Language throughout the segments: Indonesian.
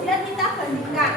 Kemudian kita bandingkan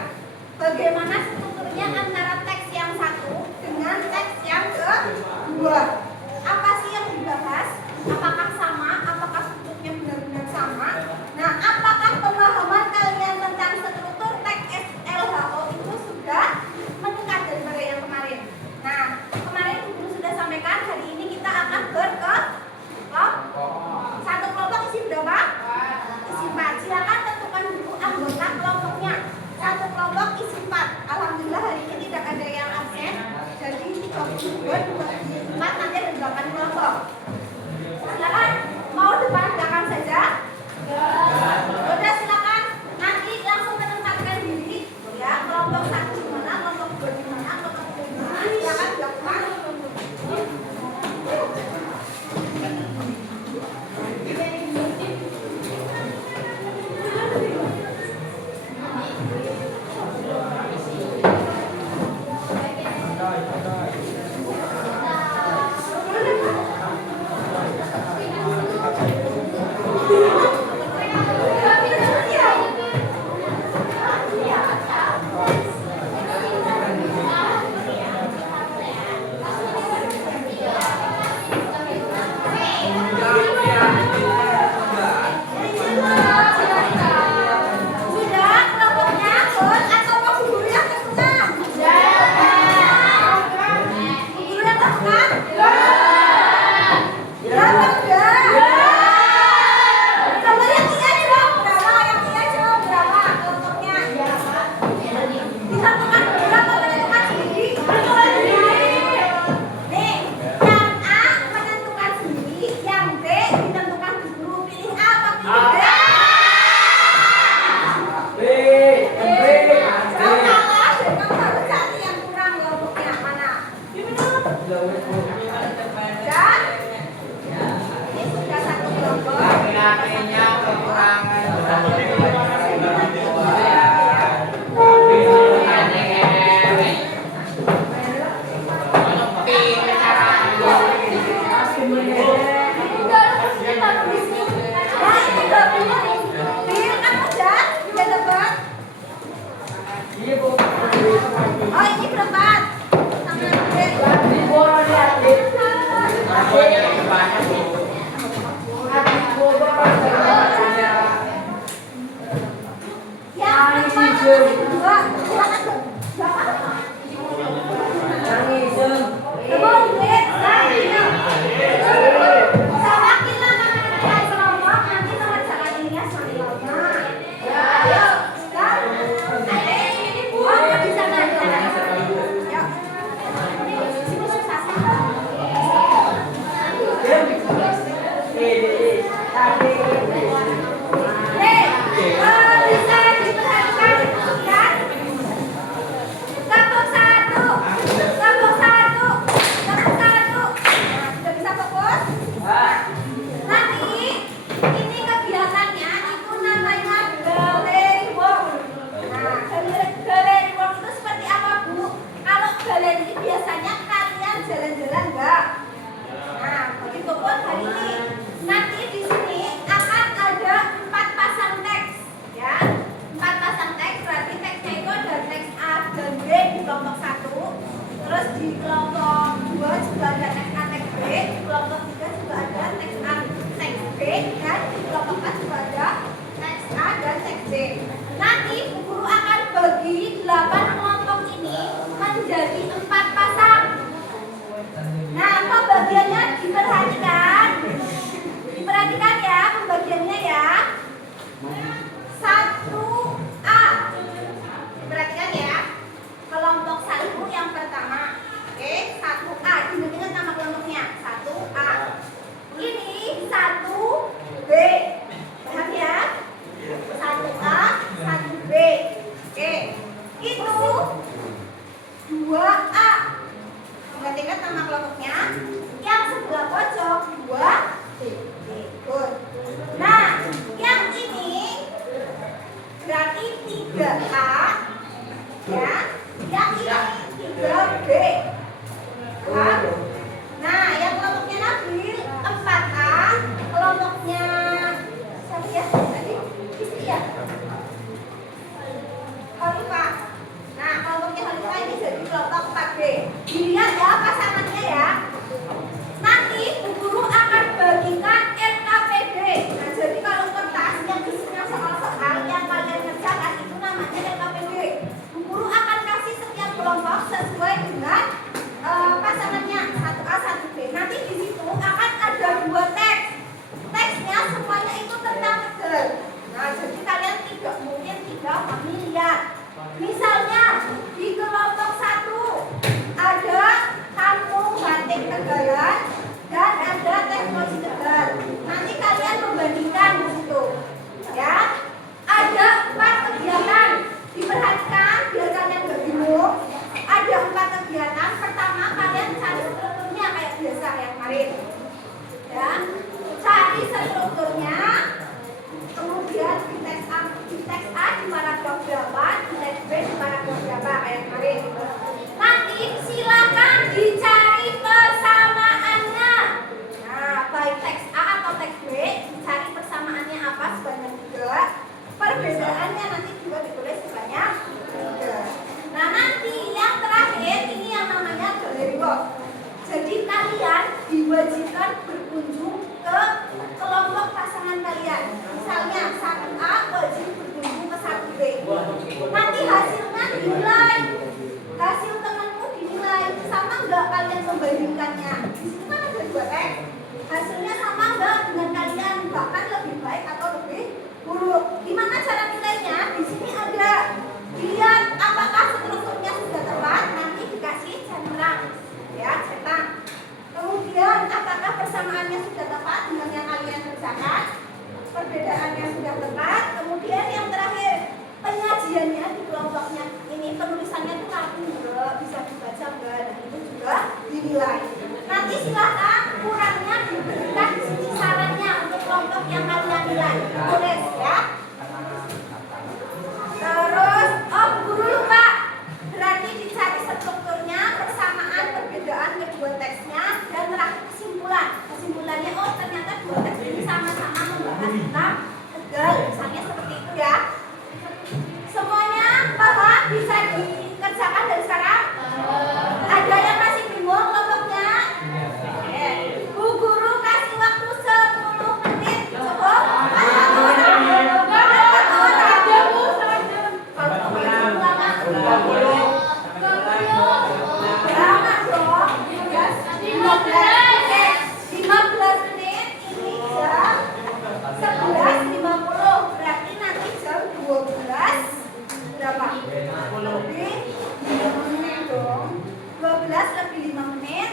Lebih 5 menit dong. 12 lebih 5 menit.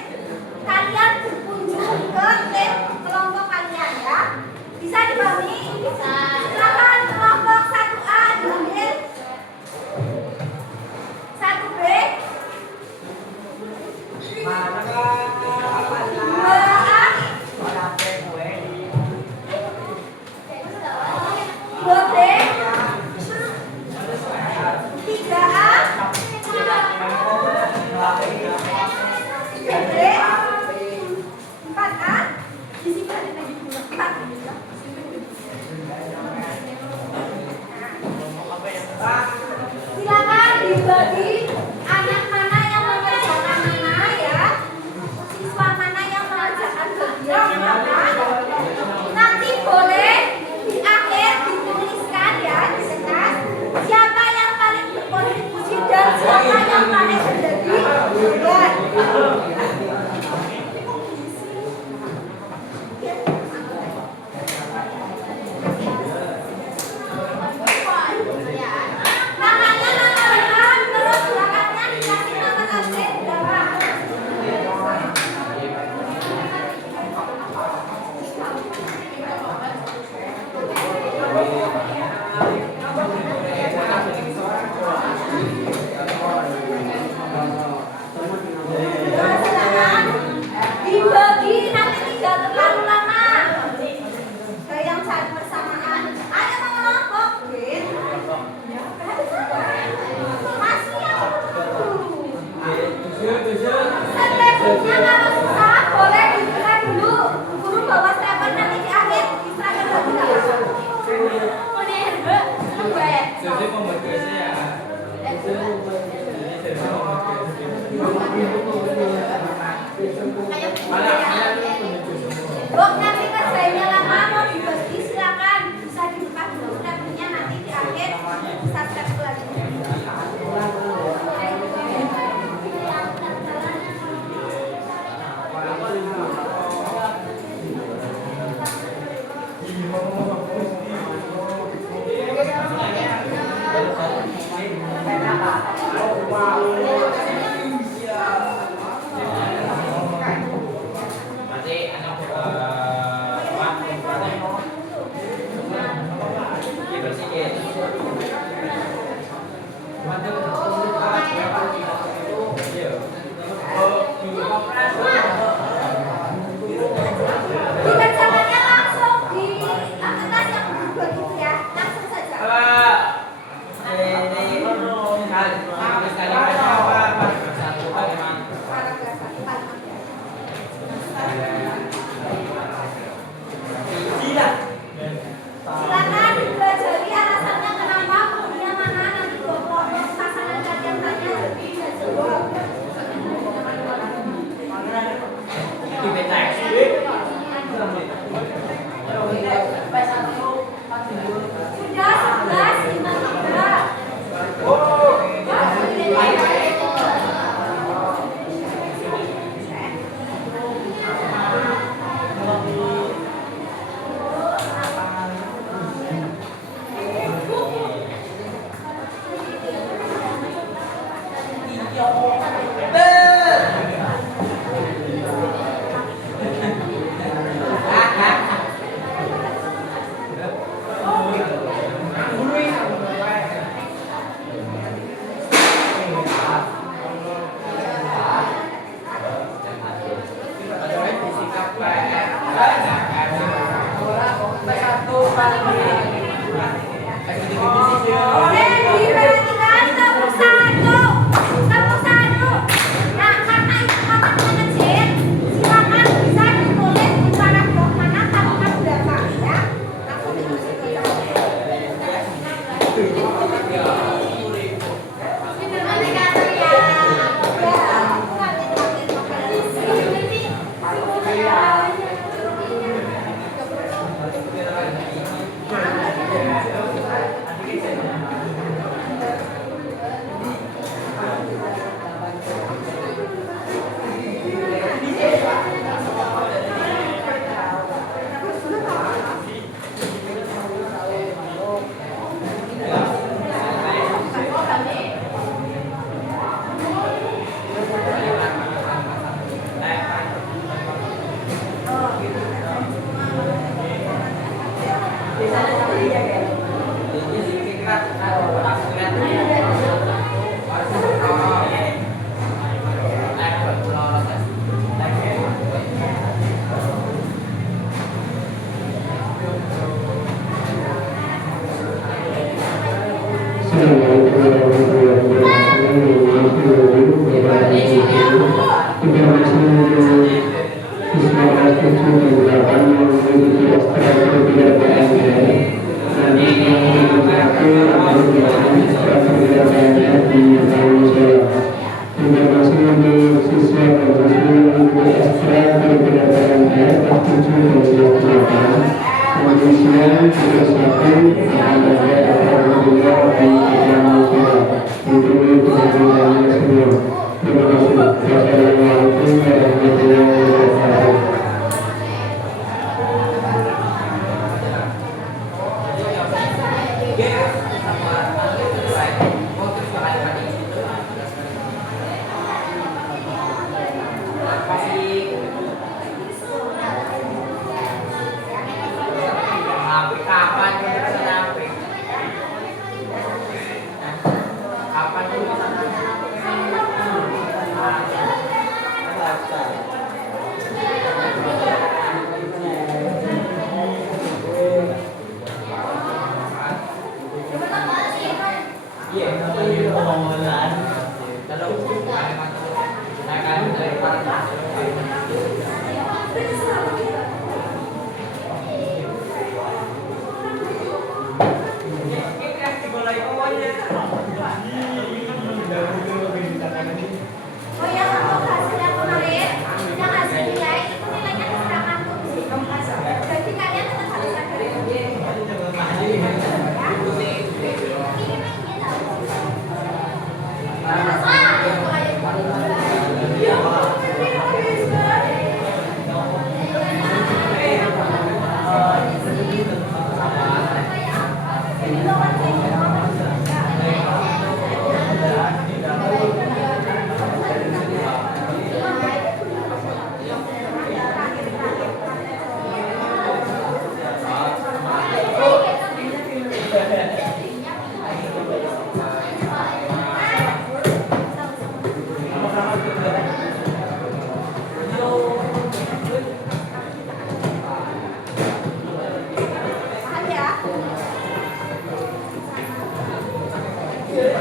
Kalian berkunjung ke tim kelompok kalian ya. Bisa dipahami? Bisa. Silakan kelompok 1A diambil. 1B. Mana Kak? 2A. 2B. 3A. 3B. 4A. Di sini ada lagi 4. Silakan dibagi anak mana yang mengerjakan mana ya. Siswa mana yang mengerjakan bagian mana. Nanti boleh di akhir dituliskan ya di kertas siapa yang paling berkontribusi dan siapa yang paling menjadi beban. Namanya nama lengkap, terus belakangnya dikasih nama absen berapa? Silakan dibagi nanti tidak terlalu lama. Ke yang saat bersamaan. Ayo mengelompok, Win. Masih yang stepnya kalau susah boleh dibuka dulu. Guru bawa stepper nanti di akhir diserahkan lagi nggak apa-apa. Jadi membuat kuisnya ya. Bok, nanti kerjanya lama mau dibagi silakan bisa dibuka dulu stepnya nanti di akhir bisa step selanjutnya. Dikerjakannya langsung di kertas yang berdua gitu ya, langsung saja. Paragraf 1 kalimat. Silakan dipelajari alasannya kenapa kemudian mana nanti dua kelompok pasangan kalian tanya jadi bisa jawab. Sudah 11:53. Oh ya, kalau hasilnya kemarin yang hasil nilai itu nilainya diserahkan ke kompas. Jadi kalian tetap harus ada.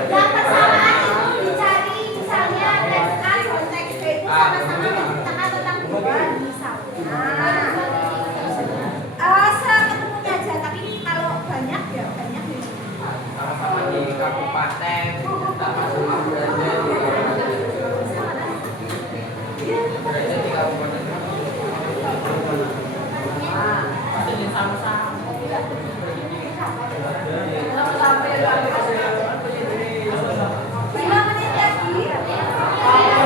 Yang persamaan itu dicari misalnya teks A dan teks B itu sama-sama menceritakan tentang perubahan misalnya. Seketemunya aja, tapi kalau banyak ya banyak ya. Sama-sama di kabupaten, sama-sama berada di kabupaten. Jadi sama-sama. 5 menit lagi. Sama-sama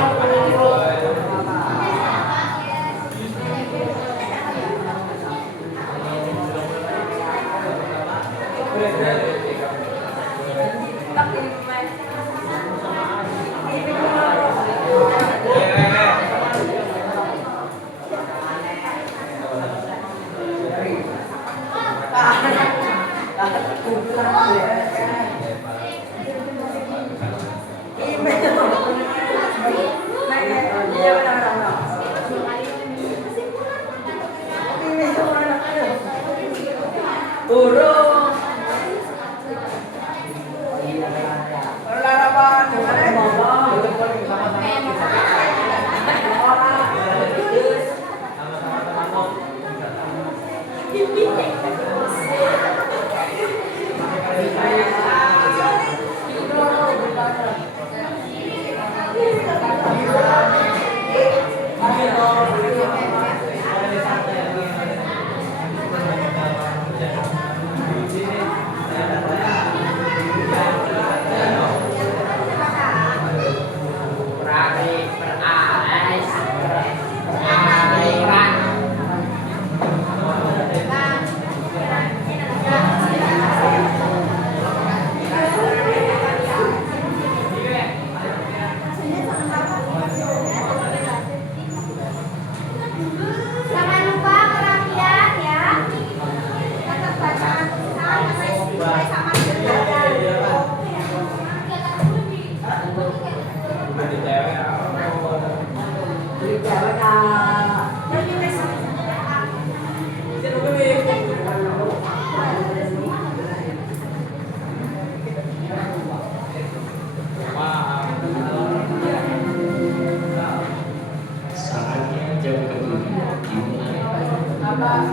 It's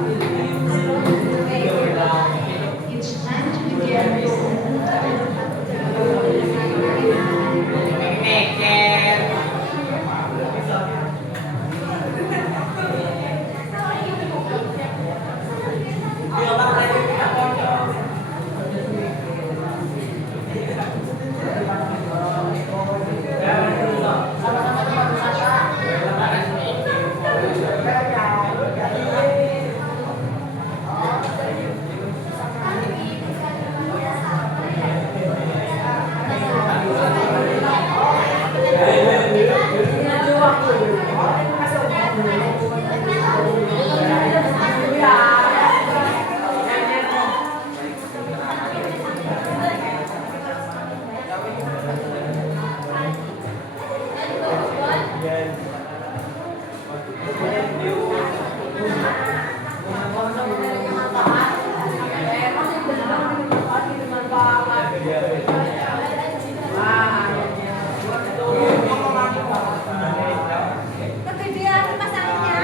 time to begin. Kegedean pasangannya.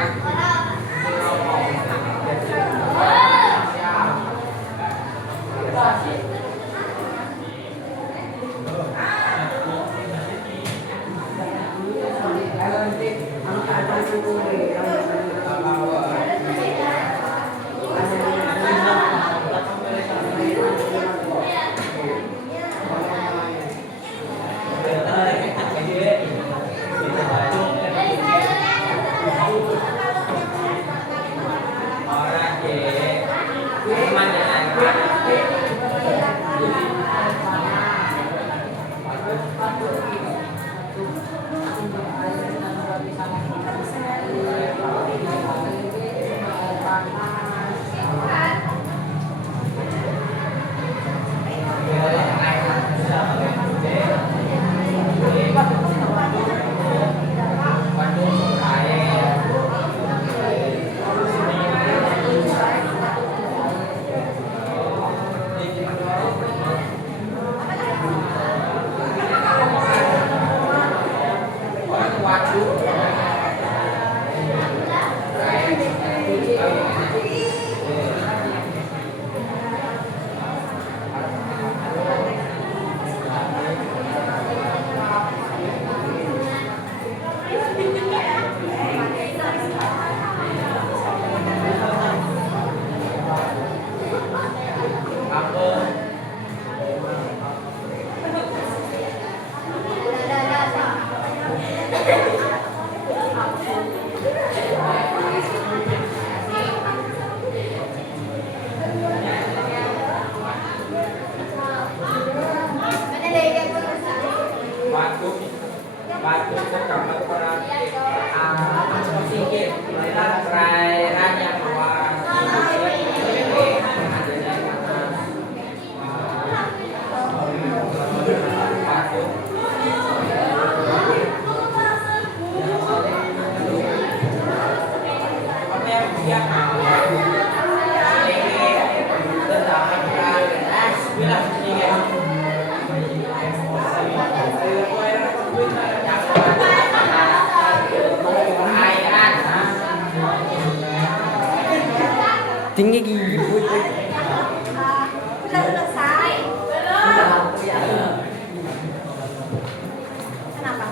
Batu tercapai pada sedikit perairan yang luas. Tinggi gigi putih. Udah selesai. Kenapa?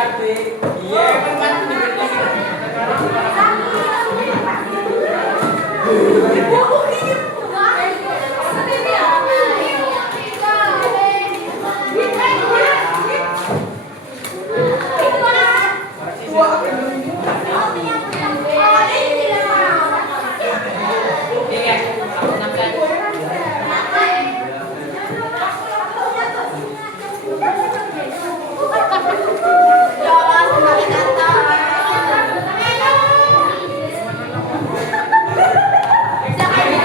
tapi iya kan iya aku sampai Jangan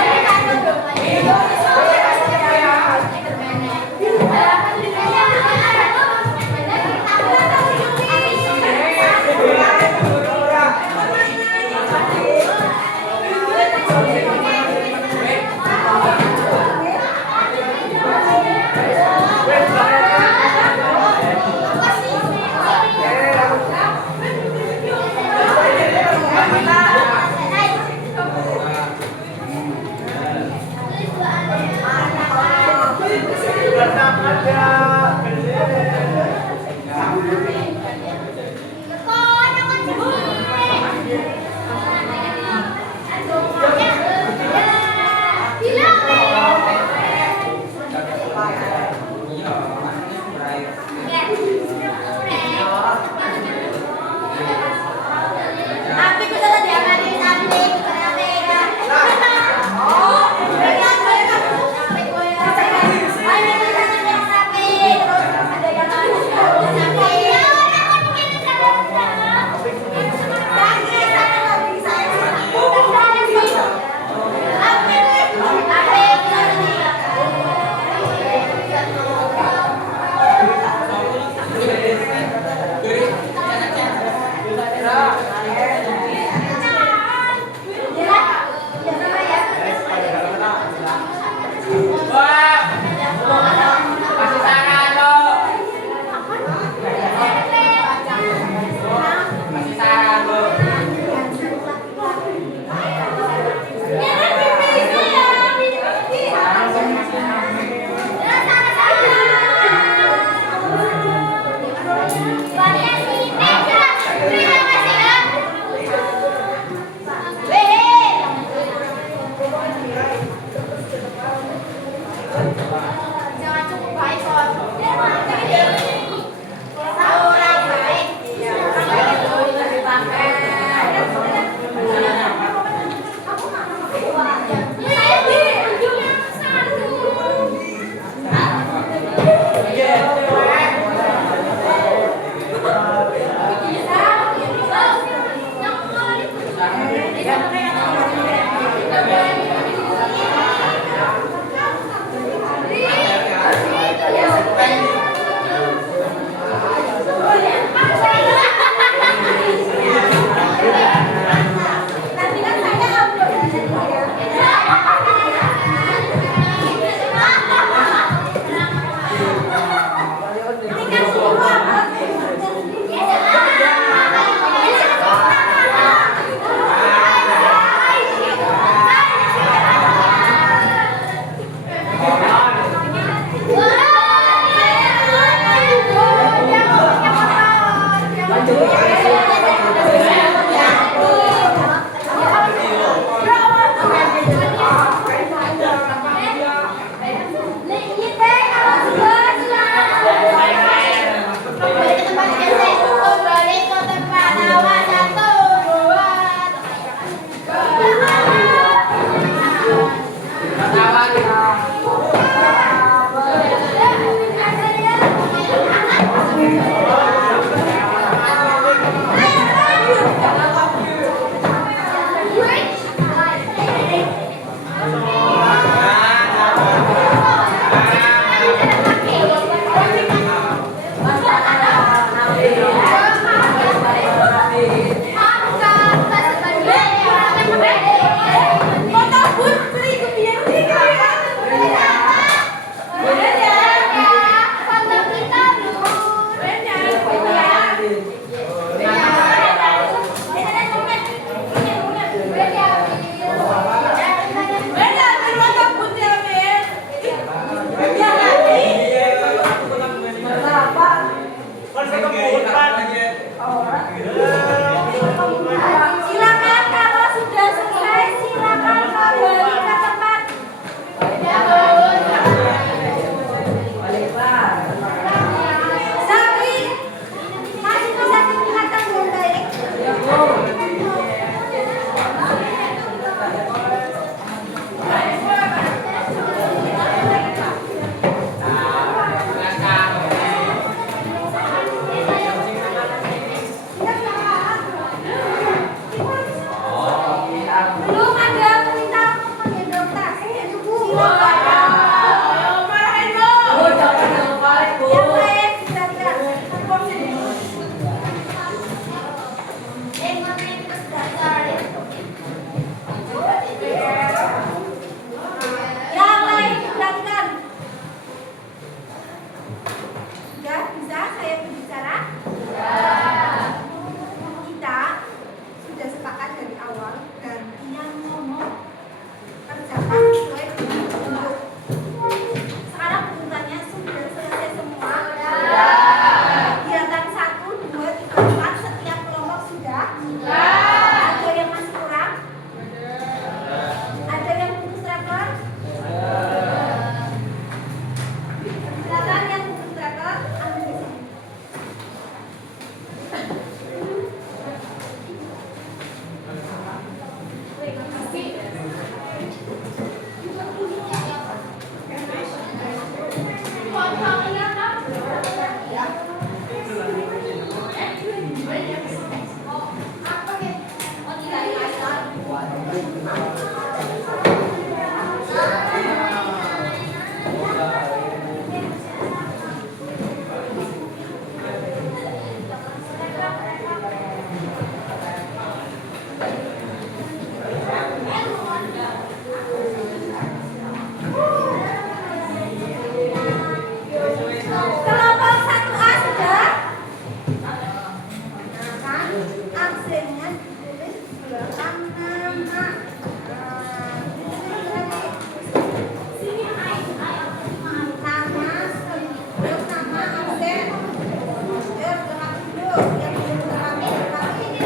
yang belum terakhir, tapi ini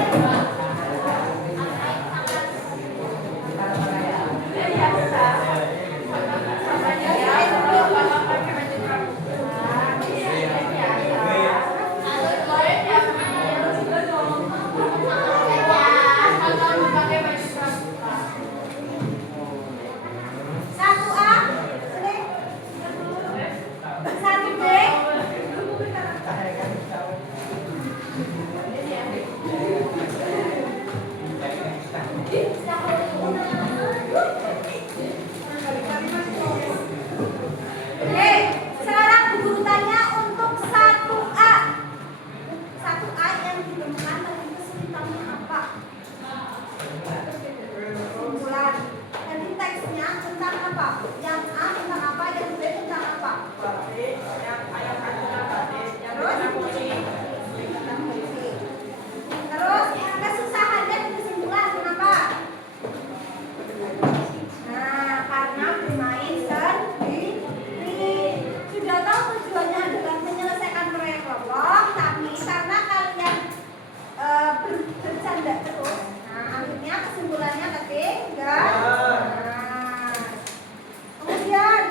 satu A, sini. Satu B. Oke, sekarang Bu Guru tanya untuk 1A. 1A yang ditemukan dari kesulitannya apa? Kesimpulan. Jadi teksnya tentang apa? Yang A tentang apa? Yang B tentang apa? Terus kesusahannya di kesimpulan kenapa? Nah, karena bermain sendiri. Sudah tahu tujuannya adalah menyelesaikan proyek kelompok, tapi karena kalian bercanda terus, nah akhirnya kesimpulannya ketiga. Nah, kemudian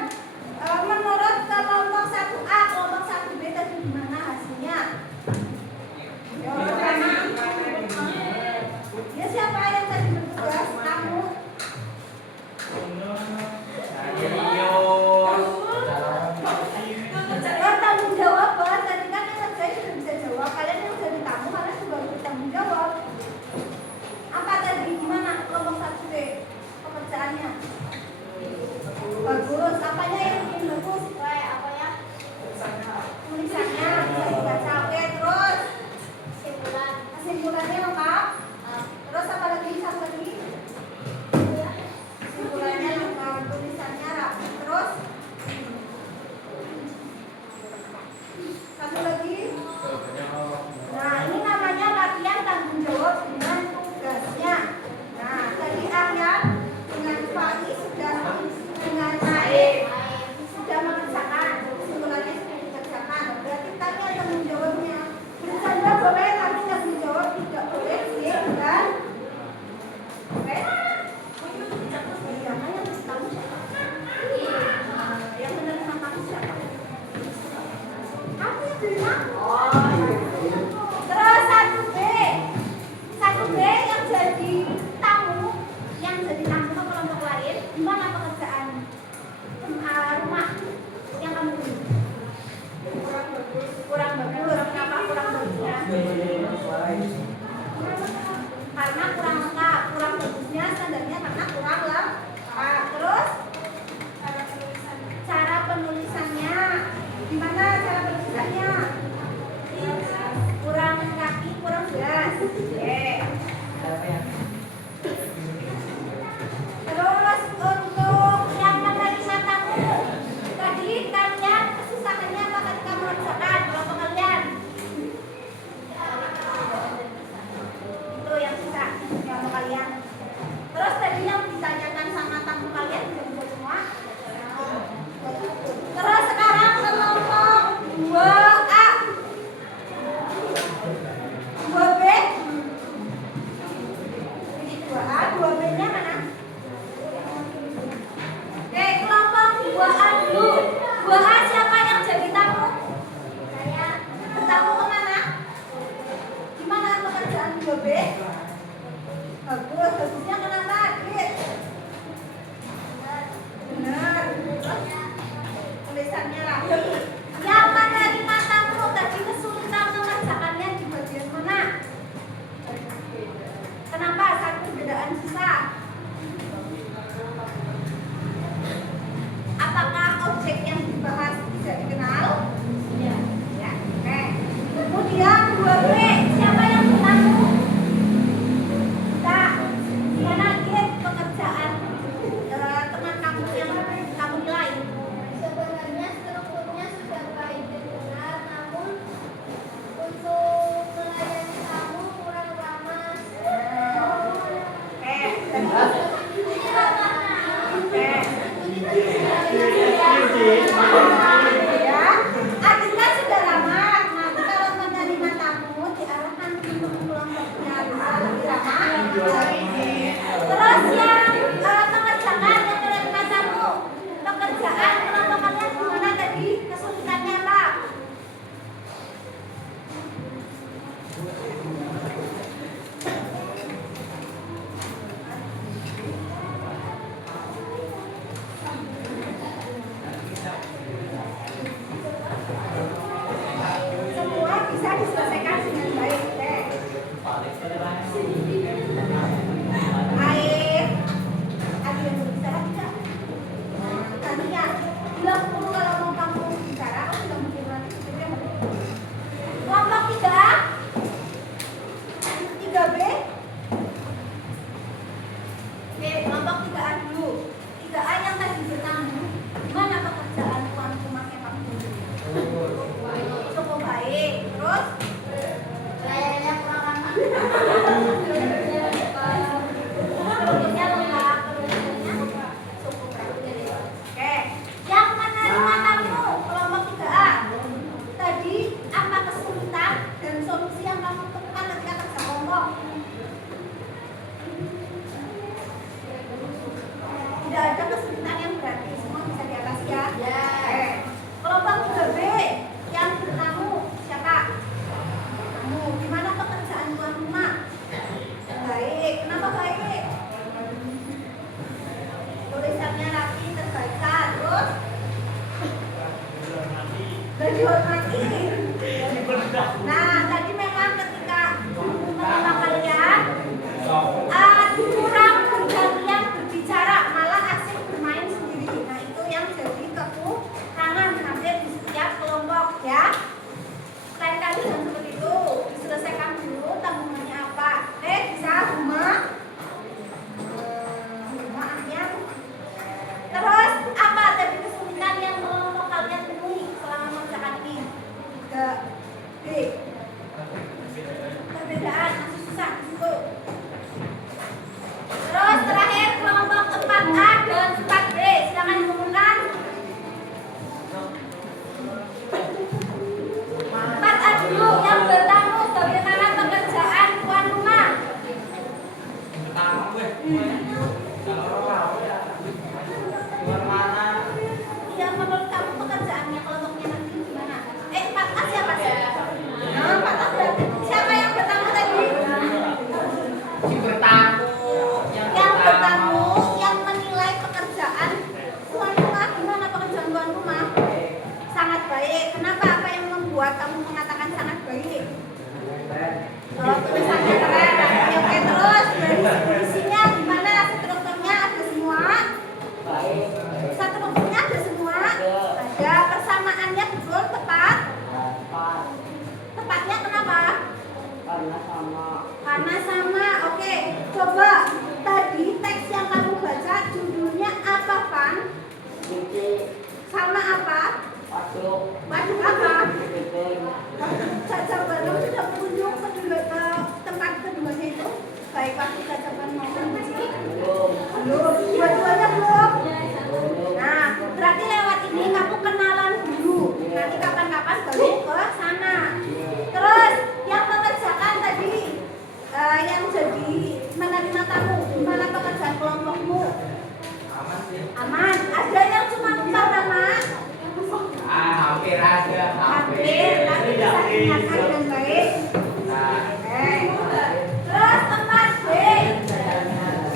menurut kelompok 1A, kelompok 1B tadi gimana hasilnya? Ya siapa yang tadi bertugas? Kamu. Tanggung jawab banget. Tadi kan yang saya sudah bisa jawab. Kalian yang jadi tamu, kalian juga bertanggung jawab. Apa tadi gimana kelompok 1B pekerjaannya? Bagus. Apanya yang bikin bagus? Apa ya? Tulisannya bisa dibaca. Oke, terus kesimpulannya lengkap. Terus apa lagi? Satu lagi. Kesimpulannya lengkap, tulisannya rapi. Terus satu lagi. Nah, ini namanya latihan tanggung jawab dengan tugasnya. Nah, tadi Aryan dengan Faiz sudah dengan Aib sudah mengerjakan. Kesimpulannya sudah dikerjakan. Berarti kalian tanggung jawabnya. Bercanda boleh, tapi tanggung jawab tidak boleh sih, kan? Oke? Yang menerima kamu siapa? Aku yang terima. Terus 1B. 1B yang jadi tamu ke kelompok lain, gimana pekerjaan rumah yang kamu pilih? Kurang bagus. Kenapa kurang bagusnya? Karena kurang lengkap. Kurang bagusnya standarnya karena kurang lengkap. Terus cara penulisannya gimana? Cara penulisannya kurang rapi, kurang jelas. Oke. Terus untuk yang menerima tamu, tadi kalian kesusahannya apa ketika mengerjakan kelompok kalian? Itu yang susah kelompok kalian. Terus tadi yang ditanyakan sama tamu kalian juga semua. Terus sekarang kelompok 2A, 2B. Ini 2A, 2B-nya mana? Oke, kelompok 2A dulu. 2A siapa yang jadi tamu? Saya. Tamu kemana? Gimana pekerjaan 2B? Bagus, bagusnya kenapa? Benar. Tulisannya rapi. Yang menerima tamu tadi kesulitan mengerjakannya di bagian mana? Kenapa? Satu bedaan susah. Apakah objek yang dibahas bisa dikenal? Ya. Ya. Oke. Kemudian 2B, siapa yang bertamu? Kita. Gimana Strukturnya lengkap, penelitiannya cukup rapi. Oke, yang menerima tamu kelompok 3A. Tadi apa kesulitan dan solusi yang kamu temukan ketika kerja kelompok? Tidak ada kesulitan yang berarti, semua bisa diatasi ya. Oke. Kelompok 3B yang bertamu siapa? Kamu. Gimana pekerjaan tuan rumah? Baik. Kenapa baik? Tulisannya rapi, terbaca, terus dan dihormati. Nah, tadi memang ketika menerima kalian kurang bergantian berbicara, malah asik bermain sendiri. Nah, itu yang jadi kekurangan hampir di setiap kelompok ya. Lain kali jangan seperti itu. Diselesaikan dulu tanggungannya apa. Bisa rumah rumahnya. Terus apa tadi kesulitan yang kelompok kalian temui selama mengerjakan ini? 3B. Perbedaan masih susah di situ. Terus terakhir kelompok 4A dan 4B, silakan diumumkan. 4A dulu yang bertamu, bagaimana pekerjaan tuan rumah? Yang menurut kamu pekerjaannya kelompoknya nanti gimana? 4A siapa sih? Nah, 4A berarti siapa yang bertamu tadi? Yang bertamu, yang menilai pekerjaan tuan rumah, gimana pekerjaan tuan rumah? Sangat baik. Kenapa? Apa yang membuat kamu mengatakan sangat baik? Tulisannya keren. Oke, terus dari isinya gimana? Strukturnya ada semua. Strukturnya ada semua. Ada persamaannya betul tepat. Tepatnya kenapa? Karena sama. Oke, coba tadi teks yang kamu baca judulnya apa, Pan? Sama apa? Waduk apa? Caca Bandung sudah berkunjung ke tempat keduanya itu, baik waktu Caca Bandung maupun Biji. Belum. Dua-duanya belum. Nah, berarti lewat ini kamu kenalan dulu. Nanti kapan-kapan baru ke sana. Terus yang mengerjakan tadi, yang jadi menerima tamu, gimana pekerjaan kelompokmu? Aman. Ada yang cuma lupa nama? Hampir ada. Hampir, tapi bisa diingatkan dengan baik. Oke. Terus 4B,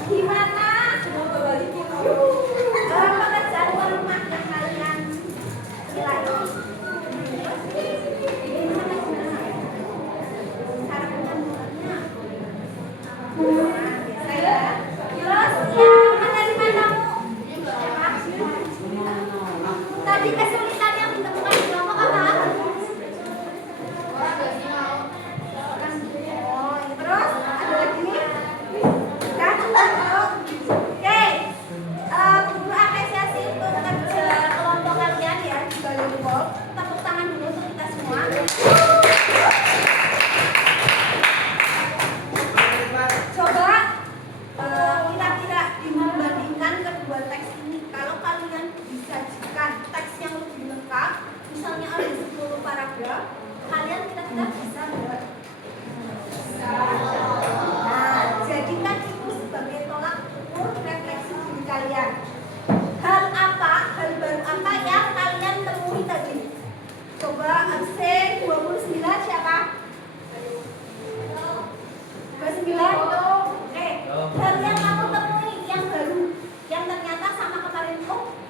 gimana pekerjaan tuan rumah yang kalian nilai? Cara penyampaiannya. Biasa ya. Terus yang menerima tamu siapa? Tadi kesulitan yang ditemukan di kelompok apa? Terus ada lagi? Kan? Oke. Guru apresiasi untuk kerja kelompok kalian ya di Balai. Tepuk tangan dulu untuk kita semua. Coba kira-kira dibandingkan kedua teks ini, kalau kalian disajikan teks yang lebih lengkap, misalnya ada 10 paragraf, kalian kira-kira bisa nggak? Nah, jadikan itu sebagai tolak ukur refleksi diri kalian. Hal baru apa yang kalian temui tadi? Coba absen 29 siapa? 29? Oke. Hal yang kamu temui yang baru, yang ternyata sama kemarin,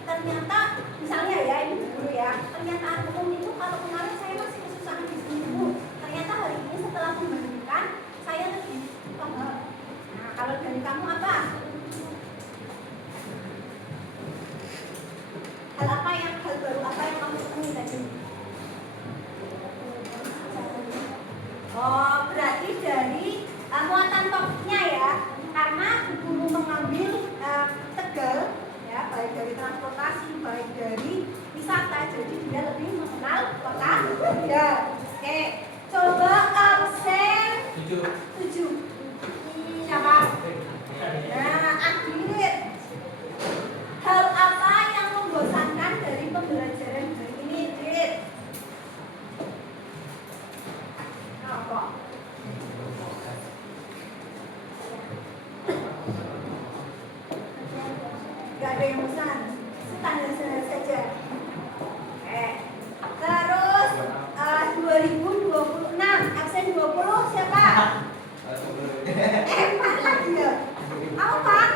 ternyata misalnya ya ini dulu ya, pernyataan umum itu kalau kemarin saya masih kesusahan di sini Bu, ternyata hari ini setelah membandingkan saya lebih paham. Nah, kalau dari kamu apa? Hal baru apa yang kamu temui tadi? Oh, berarti dari muatan topiknya ya, karena guru mengambil Tegal ya, baik dari transportasi, baik dari wisata, jadi dia lebih mengenal kota Tegal. Oke, coba absen 7 ada yang pesan. Tanda saja. Terus 2026 absen 20 siapa? Evan lagi ya. Kamu Pan?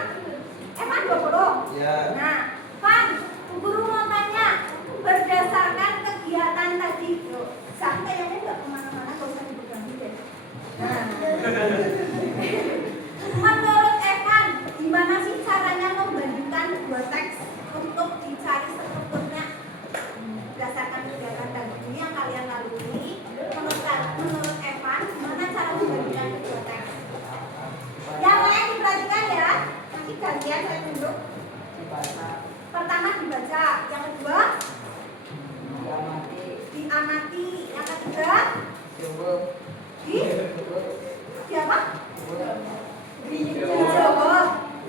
Evan 20. Ya. Nah, Pan, guru mau tanya berdasarkan kegiatan tadi. Loh, sampai yang ini nggak kemana-mana, gak usah dipegang deh. Nah, menurut Evan, gimana sih caranya membandingkan dua teks untuk dicari strukturnya? Berdasarkan kegiatan tadi ini yang kalian lalui, menurut Evan, gimana cara membandingkan kedua teks? Yang lain diperhatikan ya, nanti gantian saya tunjuk. Pertama dibaca, yang kedua diamati, yang ketiga siapa? Dijawab.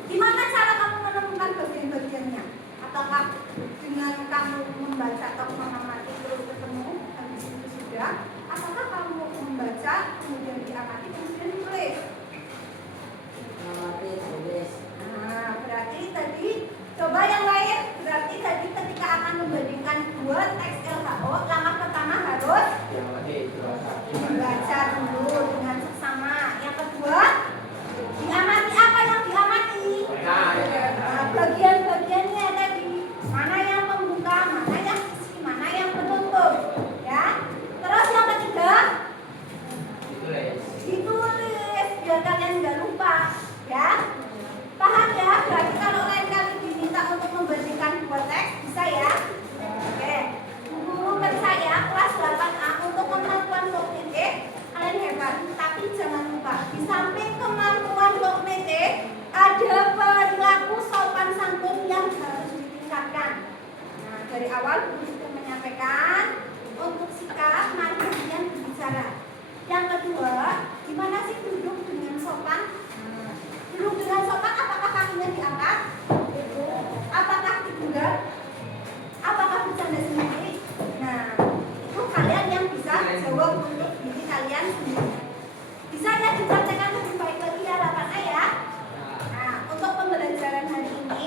Gimana cara kamu menemukan bagian-bagiannya? Apakah dengan kamu membaca atau mengamati terus ketemu habis itu sudah? Apakah kamu membaca kemudian diamati kemudian ditulis? Nah, berarti tadi coba yang lain. Berarti tadi ketika akan membandingkan dua teks LHO, langkah pertama harus dibaca dulu dengan seksama. Yang kedua, diamati. Apa yang diamati? Nah, bagian-bagiannya tadi. Mana yang pembuka, mana yang isi, mana yang penutup. Ya. Terus yang ketiga, ditulis biar kalian nggak lupa. Ya. Paham ya? Berarti kalau lain kali diminta untuk membandingkan dua teks, bisa ya? Oke. Guru percaya kelas 8A untuk kemampuan kognitif kalian hebat. Tapi jangan lupa, di samping kemampuan kognitif, ada perilaku sopan santun yang harus ditingkatkan. Nah, dari awal guru sudah menyampaikan untuk sikap, mari kemudian berbicara. Yang kedua, gimana sih duduk dengan sopan? Duduk dengan sopan, apakah kakinya diangkat? Apakah digenggam? Apakah bercanda sendiri? Nah, itu kalian yang bisa jawab untuk diri kalian sendiri. Bisa ya dipraktekkan lebih baik lagi ya 8A ya. Nah, untuk pembelajaran hari ini,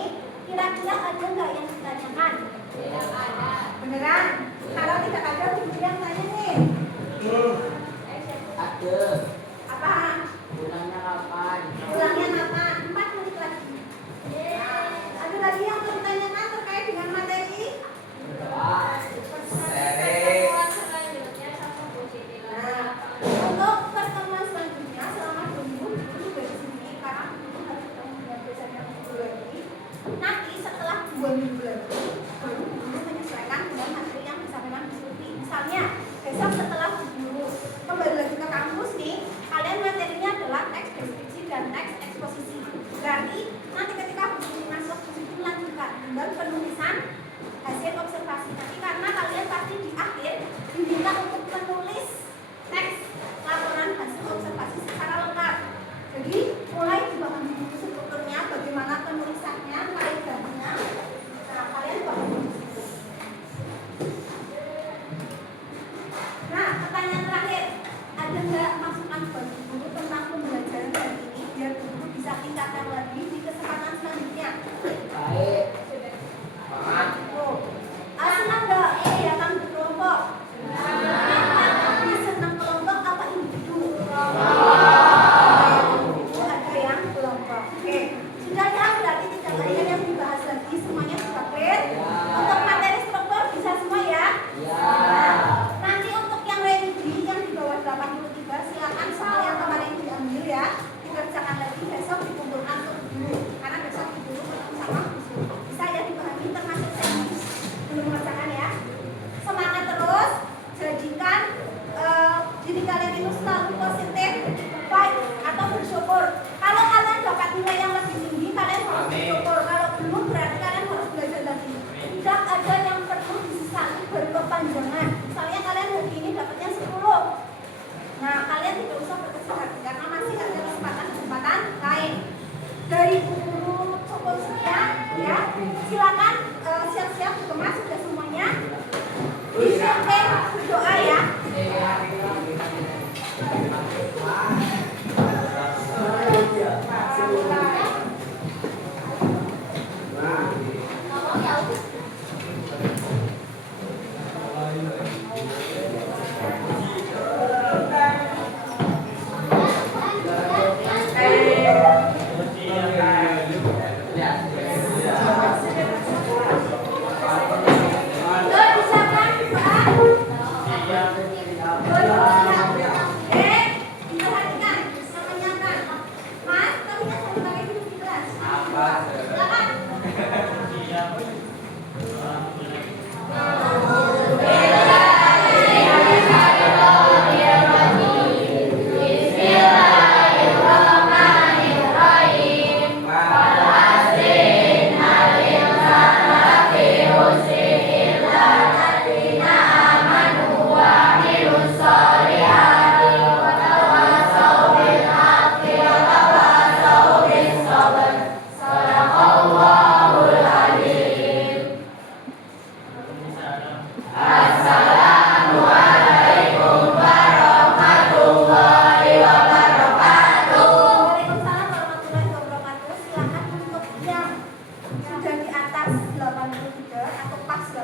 kira-kira ada nggak yang ditanyakan? Tidak ada. Beneran? Kalau tidak ada, guru yang tanya nih. Ada. Apa?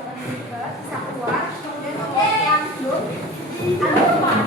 bisa keluar. Oke, yang belum. Anu, Pak.